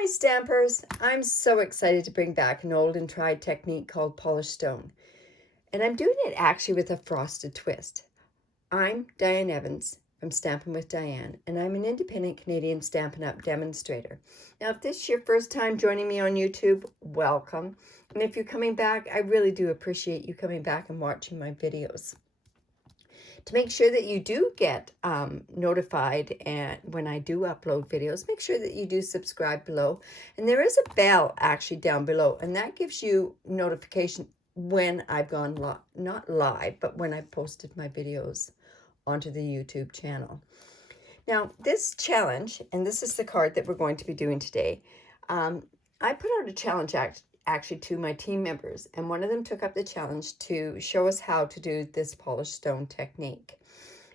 Hi Stampers! I'm so excited to bring back an old and tried technique called polished stone. And I'm doing it actually with a frosted twist. I'm Diane Evans from Stampin' with Diane, and I'm an independent Canadian Stampin' Up demonstrator. Now, if this is your first time joining me on YouTube, welcome. And if you're coming back, I really do appreciate you coming back and watching my videos. To make sure that you do get notified and when I do upload videos, make sure that you do subscribe below. And there is a bell actually down below, and that gives you notification when I've gone not live, but when I've posted my videos onto the YouTube channel. Now, this challenge, and this is the card that we're going to be doing today, I put out a challenge actually to my team members, and one of them took up the challenge to show us how to do this polished stone technique.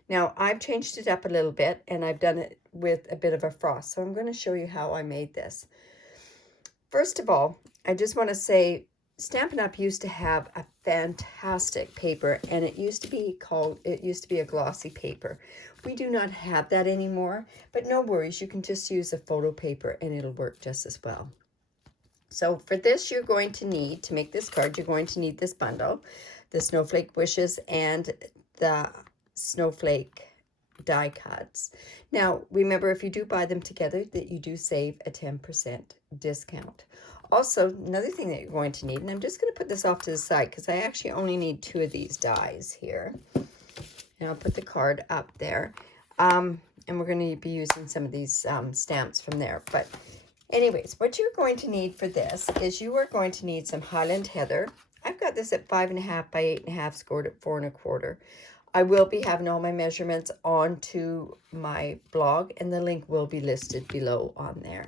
Now, I've changed it up a little bit, and I've done it with a bit of a frost, so I'm going to show you how I made this. First of all, I just want to say Stampin' Up used to have a fantastic paper, and it used to be a glossy paper. We do not have that anymore, but no worries, you can just use a photo paper and it'll work just as well. So for this, you're going to need, to make this card, you're going to need this bundle, the snowflake wishes and the snowflake die cuts. Now, remember, if you do buy them together, that you do save a 10% discount. Also, another thing that you're going to need, and I'm just going to put this off to the side because I actually only need 2 of these dies here. And I'll put the card up there. And we're going to be using some of these stamps from there. But anyways, what you're going to need for this is you are going to need some Highland Heather. I've got this at 5.5 by 8.5, scored at 4 1/4. I will be having all my measurements onto my blog, and the link will be listed below on there.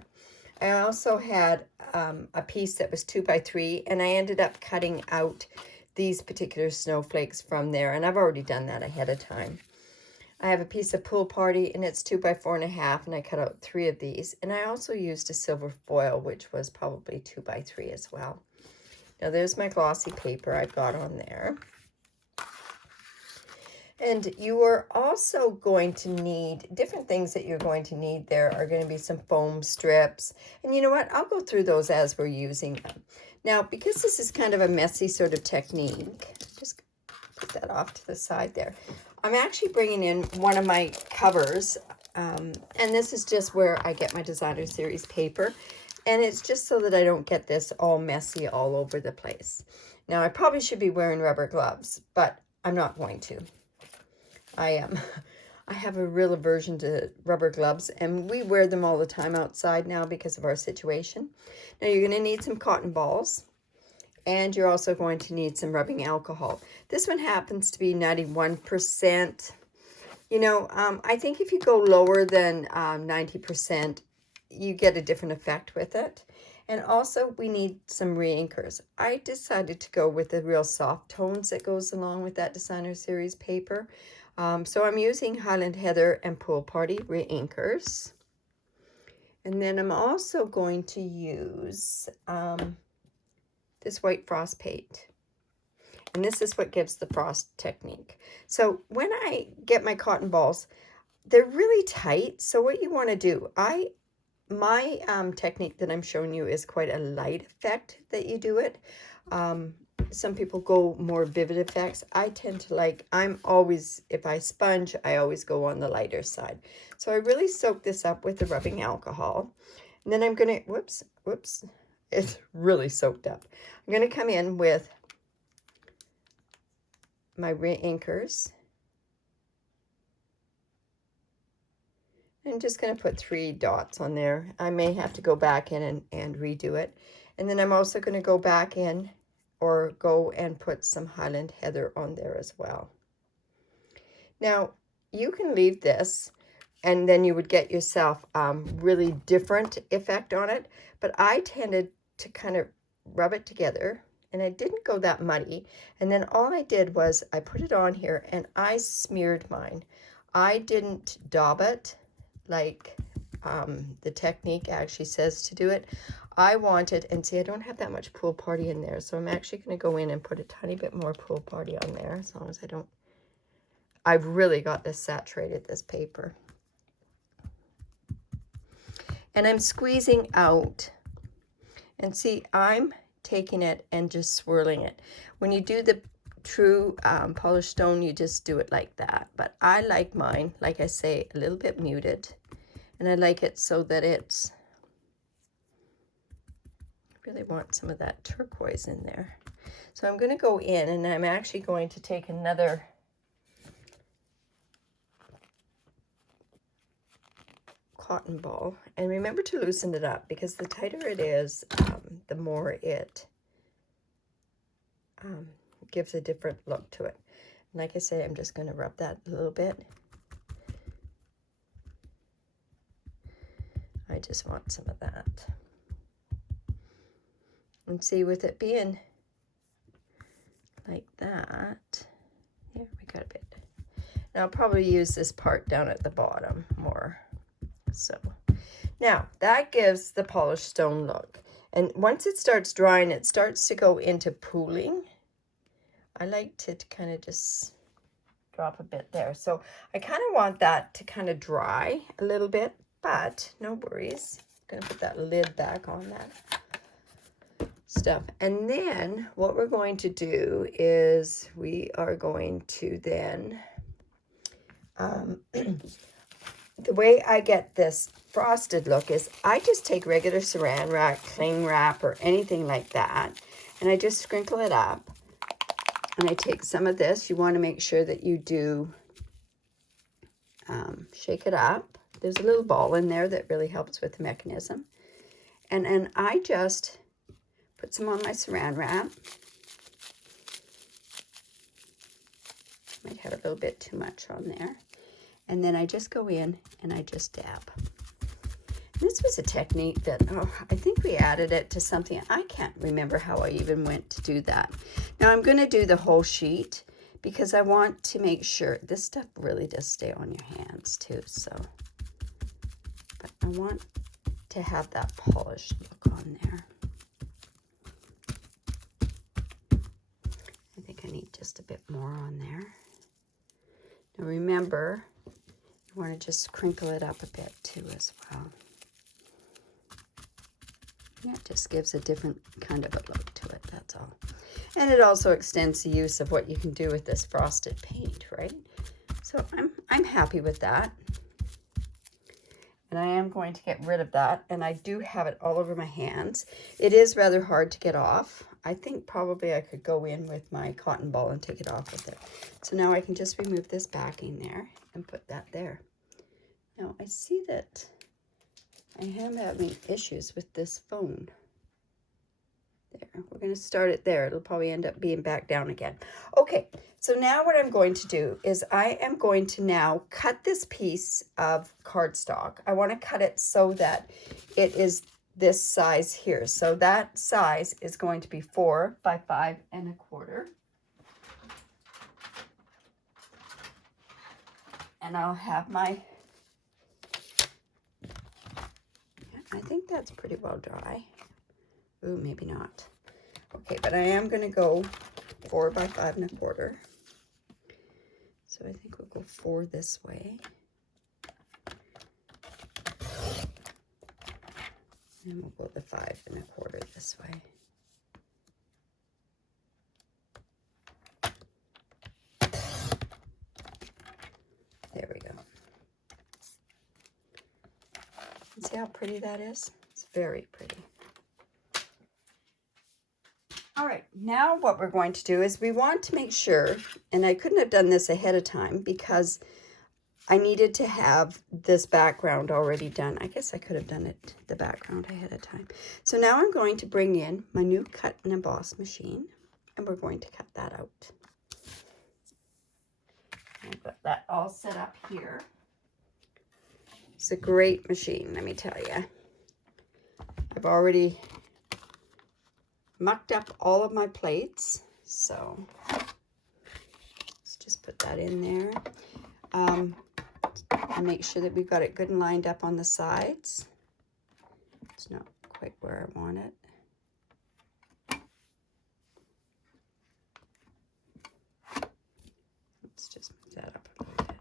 I also had a piece that was 2 by 3, and I ended up cutting out these particular snowflakes from there, and I've already done that ahead of time. I have a piece of Pool Party, and it's 2 by 4.5, and I cut out 3 of these. And I also used a silver foil, which was probably 2 by 3 as well. Now there's my glossy paper I've got on there. And you are also going to need, different things that you're going to need there are going to be some foam strips. And you know what? I'll go through those as we're using them. Now, because this is kind of a messy sort of technique, just put that off to the side there. I'm actually bringing in one of my covers, and this is just where I get my designer series paper, and it's just so that I don't get this all messy all over the place. Now, I probably should be wearing rubber gloves, but I'm not going to. I have a real aversion to rubber gloves, and we wear them all the time outside now because of our situation. Now, you're going to need some cotton balls. And you're also going to need some rubbing alcohol. This one happens to be 91%. You know, I think if you go lower than 90%, you get a different effect with it. And also, we need some re-inkers. I decided to go with the real soft tones that goes along with that designer series paper. So I'm using Highland Heather and Pool Party re-inkers. And then I'm also going to use this white frost paint. And this is what gives the frost technique. So when I get my cotton balls, they're really tight. So what you want to do, my technique that I'm showing you is quite a light effect that you do it. Some people go more vivid effects. I tend to like, if I sponge, I always go on the lighter side. So I really soak this up with the rubbing alcohol. And then I'm going to, whoops, it's really soaked up. I'm going to come in with my re-inkers. I'm just going to put 3 dots on there. I may have to go back in and redo it. And then I'm also going to go back in or go and put some Highland Heather on there as well. Now, you can leave this, and then you would get yourself really different effect on it. But I tended to kind of rub it together, and I didn't go that muddy. And then all I did was I put it on here, and I smeared mine. I didn't daub it like the technique actually says to do it. I wanted, and see, I don't have that much Pool Party in there, so I'm actually going to go in and put a tiny bit more Pool Party on there, as long as I don't. I've really got this saturated, this paper. And I'm squeezing out. And see, I'm taking it and just swirling it. When you do the true polished stone, you just do it like that. But I like mine, like I say, a little bit muted. And I like it so that it's, I really want some of that turquoise in there. So I'm going to go in, and I'm actually going to take another cotton ball, and remember to loosen it up, because the tighter it is, the more it gives a different look to it. And like I say, I'm just going to rub that a little bit. I just want some of that. And see, with it being like that, yeah, we got a bit. Now I'll probably use this part down at the bottom more. So now that gives the polished stone look. And once it starts drying, it starts to go into pooling. I like to kind of just drop a bit there. So I kind of want that to kind of dry a little bit, but no worries. I'm gonna put that lid back on that stuff. And then what we're going to do is we are going to then, the way I get this frosted look is I just take regular saran wrap, cling wrap, or anything like that, and I just sprinkle it up. And I take some of this. You want to make sure that you do shake it up. There's a little ball in there that really helps with the mechanism. And I just put some on my saran wrap. Might have a little bit too much on there. And then I just go in and I just dab. This was a technique that, I think we added it to something. I can't remember how I even went to do that. Now I'm going to do the whole sheet because I want to make sure this stuff really does stay on your hands too. So, but I want to have that polished look on there. I think I need just a bit more on there. Now remember, you want to just crinkle it up a bit too as well. That just gives a different kind of a look to it, that's all. And it also extends the use of what you can do with this frosted paint, right? So I'm happy with that. And I am going to get rid of that. And I do have it all over my hands. It is rather hard to get off. I think probably I could go in with my cotton ball and take it off with it. So now I can just remove this backing there and put that there. Now I see that I am having issues with this phone. There, we're going to start it there. It'll probably end up being back down again. Okay, so now what I'm going to do is I am going to now cut this piece of cardstock. I want to cut it so that it is this size here. So that size is going to be 4 by 5 1/4. And I'll have my, I think that's pretty well dry. Ooh, maybe not. Okay, but I am going to go 4 by 5 1/4. So I think we'll go 4 this way. And we'll go the 5 1/4 this way. There we go. And see how pretty that is? It's very pretty. All right, now what we're going to do is we want to make sure, and I couldn't have done this ahead of time because I needed to have this background already done. I guess I could have done it, the background ahead of time. So now I'm going to bring in my new cut and emboss machine, and we're going to cut that out. I've got that all set up here. It's a great machine, let me tell you. I've already mucked up all of my plates, so let's just put that in there. And make sure that we've got it good and lined up on the sides. It's not quite where I want it. Let's just move that up a little bit.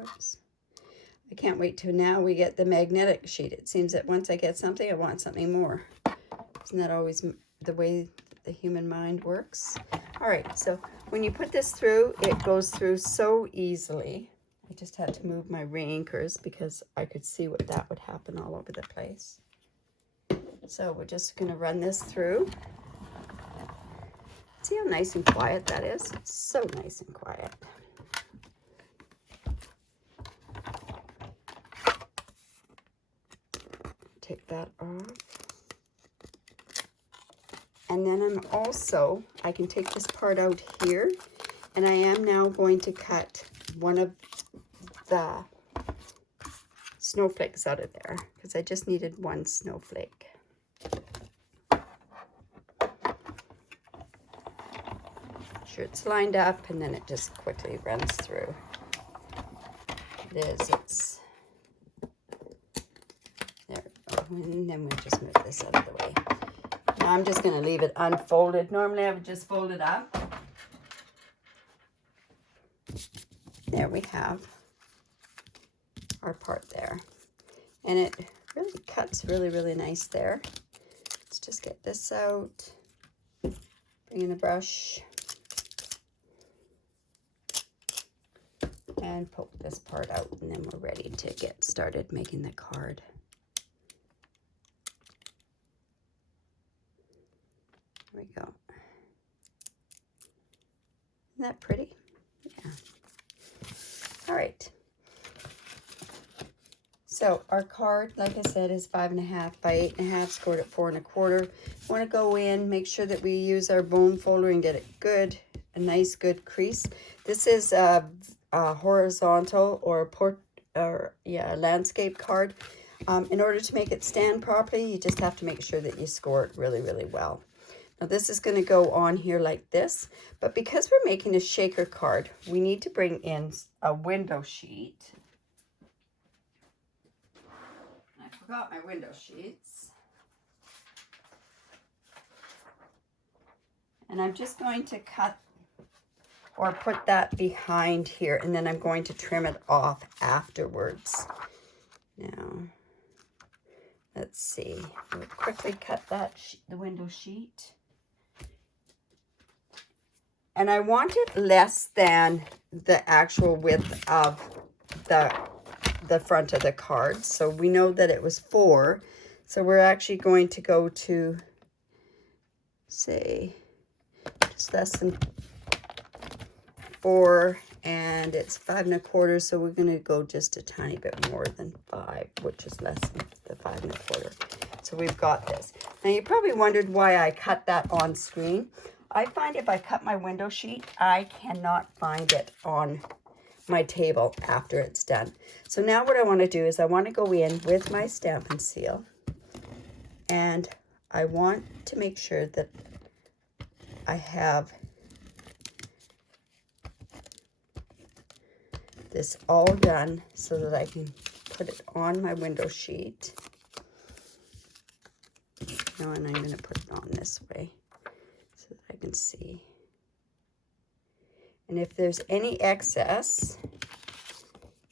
Oops. I can't wait till now we get the magnetic sheet. It seems that once I get something, I want something more. Isn't that always the way the human mind works? All right, so when you put this through, it goes through so easily. I just had to move my ring anchors because I could see what that would happen all over the place. So we're just going to run this through. See how nice and quiet that is? So nice and quiet. Take that off. And then I can take this part out here, and I am now going to cut one of the snowflakes out of there because I just needed one snowflake. Sure it's lined up, and then it just quickly runs through. It's there we go. And then we'll just move this out of the way. Now I'm just going to leave it unfolded. Normally I would just fold it up. There we have our part there. And it really cuts really, really nice there. Let's just get this out. Bring in a brush. And poke this part out, and then we're ready to get started making the card. There we go. Isn't that pretty? Yeah. All right. So our card, like I said, is 5.5 by 8.5, scored at 4 1/4. You want to go in, make sure that we use our bone folder and get it good, a nice good crease. This is a horizontal or a landscape card. In order to make it stand properly, you just have to make sure that you score it really, really well. Now this is going to go on here like this, but because we're making a shaker card, we need to bring in a window sheet. I forgot my window sheets. And I'm just going to cut or put that behind here, and then I'm going to trim it off afterwards. Now, let's see. We'll quickly cut that the window sheet. And I want it less than the actual width of the front of the card. So we know that it was 4. So we're actually going to go to, say, just less than 4, and it's 5 1/4, so we're going to go just a tiny bit more than 5, which is less than the 5 1/4. So we've got this. Now you probably wondered why I cut that on screen. I find if I cut my window sheet, I cannot find it on my table after it's done. So now what I want to do is I want to go in with my Stampin' Seal, and I want to make sure that I have this all done so that I can put it on my window sheet. Now, and I'm going to put it on this way so that I can see. And if there's any excess,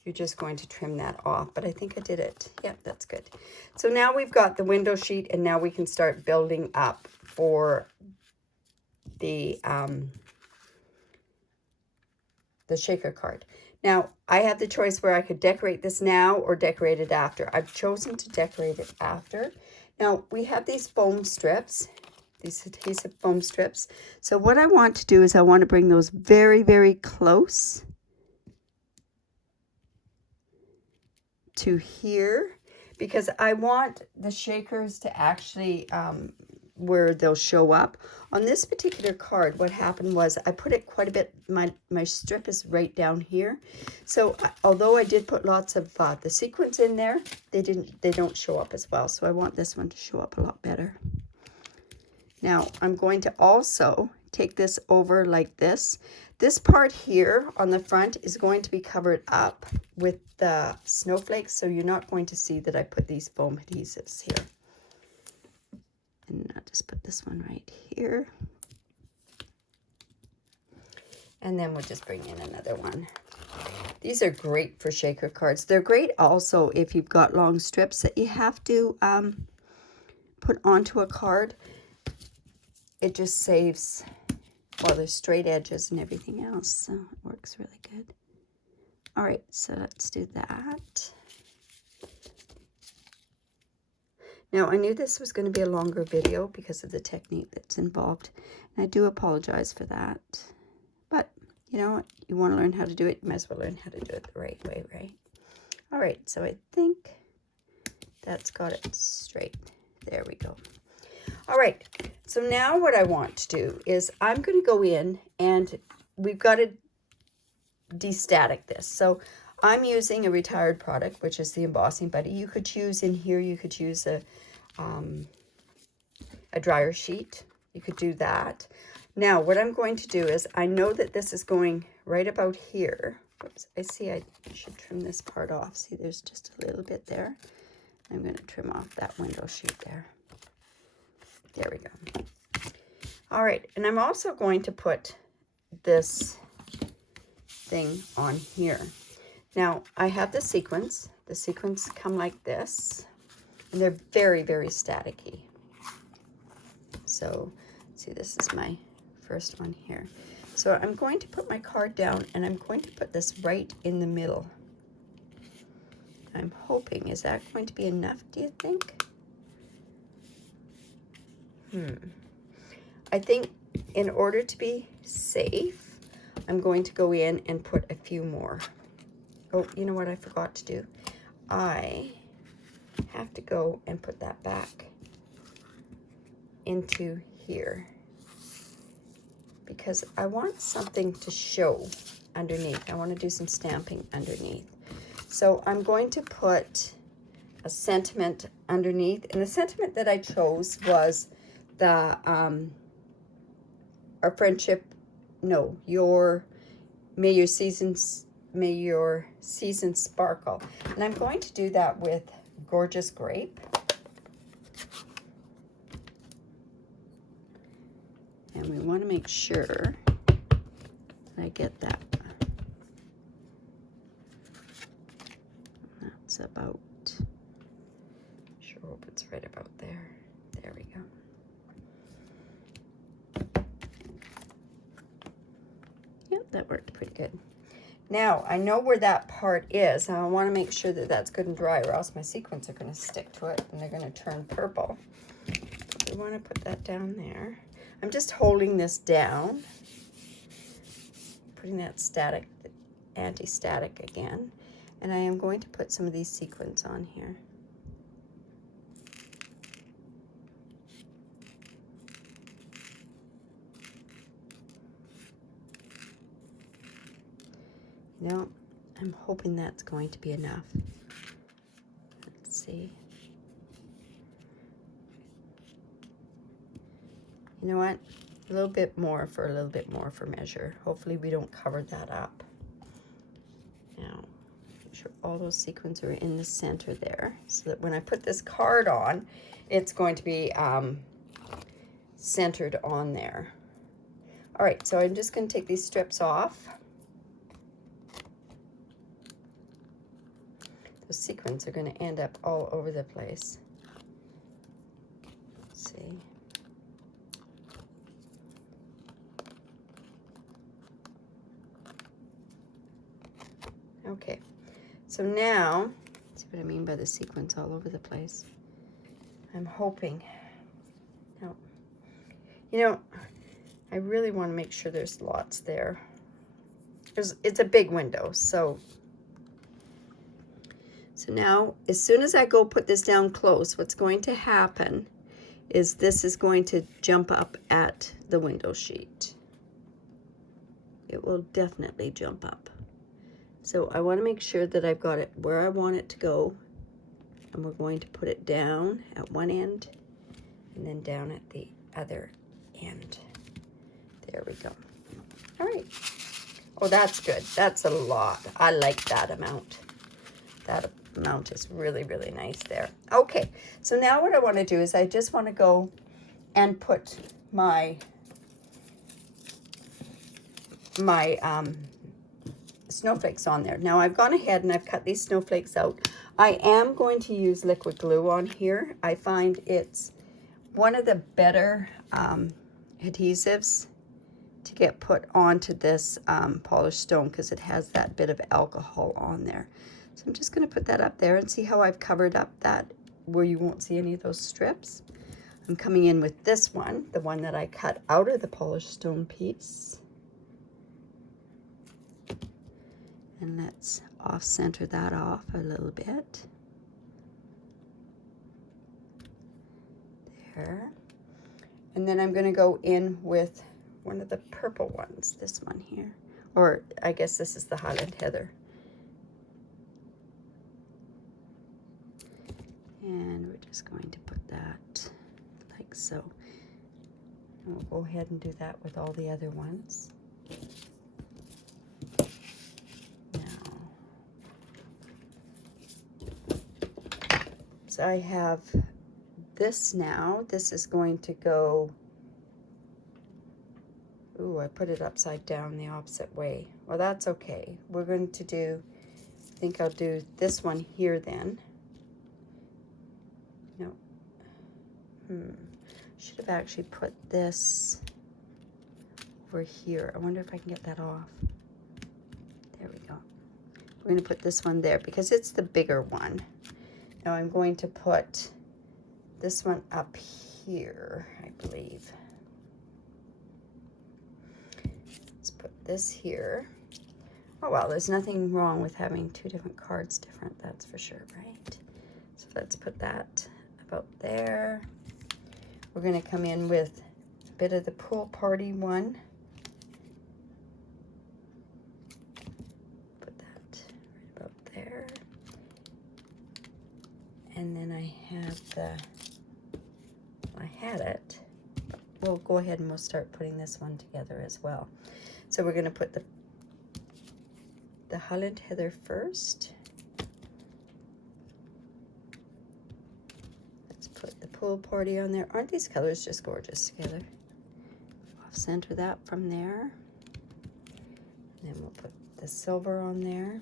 you're just going to trim that off. But I think I did it. Yep, that's good. So now we've got the window sheet, and now we can start building up for the shaker card. Now, I have the choice where I could decorate this now or decorate it after. I've chosen to decorate it after. Now, we have these foam strips, these adhesive foam strips. So what I want to do is I want to bring those very, very close to here, because I want the shakers to actually where they'll show up. On this particular card, what happened was I put it quite a bit, my strip is right down here. So although I did put lots of the sequins in there, they don't show up as well. So I want this one to show up a lot better. Now I'm going to also take this over like this. This part here on the front is going to be covered up with the snowflakes, so you're not going to see that I put these foam adhesives here. And I'll just put this one right here. And then we'll just bring in another one. These are great for shaker cards. They're great also if you've got long strips that you have to put onto a card. It just saves, well, there's straight edges and everything else, so it works really good. All right, so let's do that. Now, I knew this was going to be a longer video because of the technique that's involved, and I do apologize for that. But, you know what? You want to learn how to do it, you might as well learn how to do it the right way, right? All right, so I think that's got it straight. There we go. All right, so now what I want to do is I'm going to go in and we've got to de-static this. So I'm using a retired product, which is the Embossing Buddy. You could use in here, you could use a dryer sheet. You could do that. Now, what I'm going to do is, I know that this is going right about here. Oops, I see I should trim this part off. See, there's just a little bit there. I'm going to trim off that window sheet there. There we go. All right, and I'm also going to put this thing on here. Now, I have the sequins. The sequins come like this, and they're very, very staticky. So, see, this is my first one here. So I'm going to put my card down, and I'm going to put this right in the middle. I'm hoping, is that going to be enough, do you think? I think in order to be safe, I'm going to go in and put a few more. Oh, you know what I forgot to do? I have to go and put that back into here because I want something to show underneath. I want to do some stamping underneath. So I'm going to put a sentiment underneath, and the sentiment that I chose was the our friendship, no, may your seasons sparkle. And I'm going to do that with Gorgeous Grape. And we want to make sure that I get that. That's about, sure hope it's right about there. There we go. Yep, that worked pretty good. Now, I know where that part is, and I want to make sure that that's good and dry, or else my sequins are going to stick to it, and they're going to turn purple. We want to put that down there. I'm just holding this down, putting that static, anti-static again, and I am going to put some of these sequins on here. No, I'm hoping that's going to be enough. Let's see. You know what? A little bit more for a little bit more for measure. Hopefully we don't cover that up. Now, make sure all those sequins are in the center there, so that when I put this card on, it's going to be centered on there. All right, so I'm just going to take these strips off. Those sequins are going to end up all over the place. Let's see. Okay, so now, see what I mean by the sequins all over the place. I'm hoping. Now, you know, I really want to make sure there's lots there. It's a big window, so now, as soon as I go put this down close, what's going to happen is this is going to jump up at the window sheet. It will definitely jump up. So I want to make sure that I've got it where I want it to go. And we're going to put it down at one end and then down at the other end. There we go. All right. Oh, that's good. That's a lot. I like that amount. That amount is really, really nice there. Okay, so now what I want to do is I just want to go and put my snowflakes on there. Now I've gone ahead and I've cut these snowflakes out. I am going to use liquid glue on here. I find it's one of the better adhesives to get put onto this polished stone because it has that bit of alcohol on there. So I'm just going to put that up there and see how I've covered up that where you won't see any of those strips. I'm coming in with this one, the one that I cut out of the polished stone piece. And let's off-center that off a little bit. There. And then I'm going to go in with one of the purple ones, this one here. Or I guess this is the Highland Heather. And we're just going to put that like so. And we'll go ahead and do that with all the other ones. So I have this now. This is going to go, ooh, I put it upside down the opposite way. Well, that's okay. We're going to do, I think I'll do this one here then. No. Should have actually put this over here. I wonder if I can get that off. There we go. We're going to put this one there because it's the bigger one. Now I'm going to put this one up here, I believe. Let's put this here. Oh well, there's nothing wrong with having two different cards different, that's for sure, right? So let's put that about there. We're going to come in with a bit of the pool party one. Put that right about there. And then I have I had it. We'll go ahead and we'll start putting this one together as well. So we're going to put the Highland Heather first. Let's put the pool party on there. Aren't these colors just gorgeous together? Off center that from there. And then we'll put the silver on there.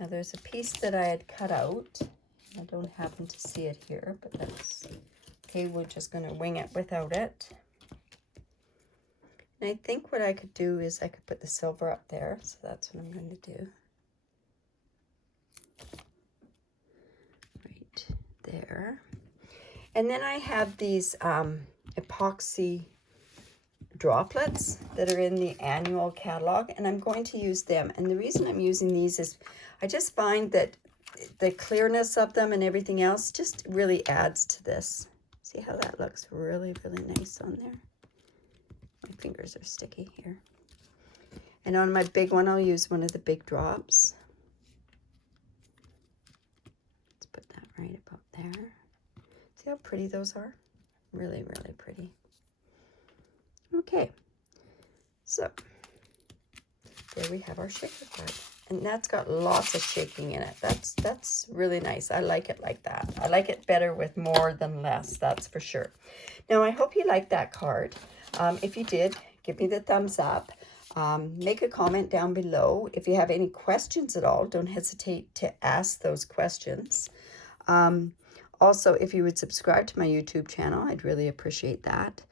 Now there's a piece that I had cut out. I don't happen to see it here, but that's okay. We're just going to wing it without it. And I think what I could do is I could put the silver up there. So that's what I'm going to do. Right there. And then I have these epoxy droplets that are in the annual catalog, and I'm going to use them. And the reason I'm using these is I just find that the clearness of them and everything else just really adds to this. See how that looks really, really nice on there? My fingers are sticky here. And on my big one, I'll use one of the big drops. Let's put that right about there. See how pretty those are? Really, really pretty. Okay, so there we have our shaker card, and that's got lots of shaking in it. That's really nice. I like it like that. I like it better with more than less, that's for sure. Now I hope you liked that card. If you did, give me the thumbs up. Make a comment down below. If you have any questions at all, don't hesitate to ask those questions. Also, if you would subscribe to my YouTube channel, I'd really appreciate that.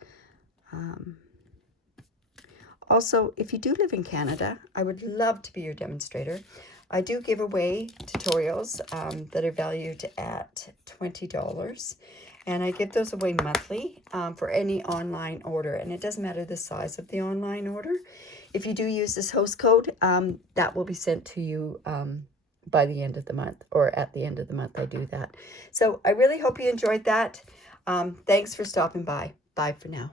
Also, if you do live in Canada, I would love to be your demonstrator. I do give away tutorials that are valued at $20, and I give those away monthly for any online order, and it doesn't matter the size of the online order. If you do use this host code, that will be sent to you by the end of the month, or at the end of the month I do that. So I really hope you enjoyed that. Thanks for stopping by. Bye for now.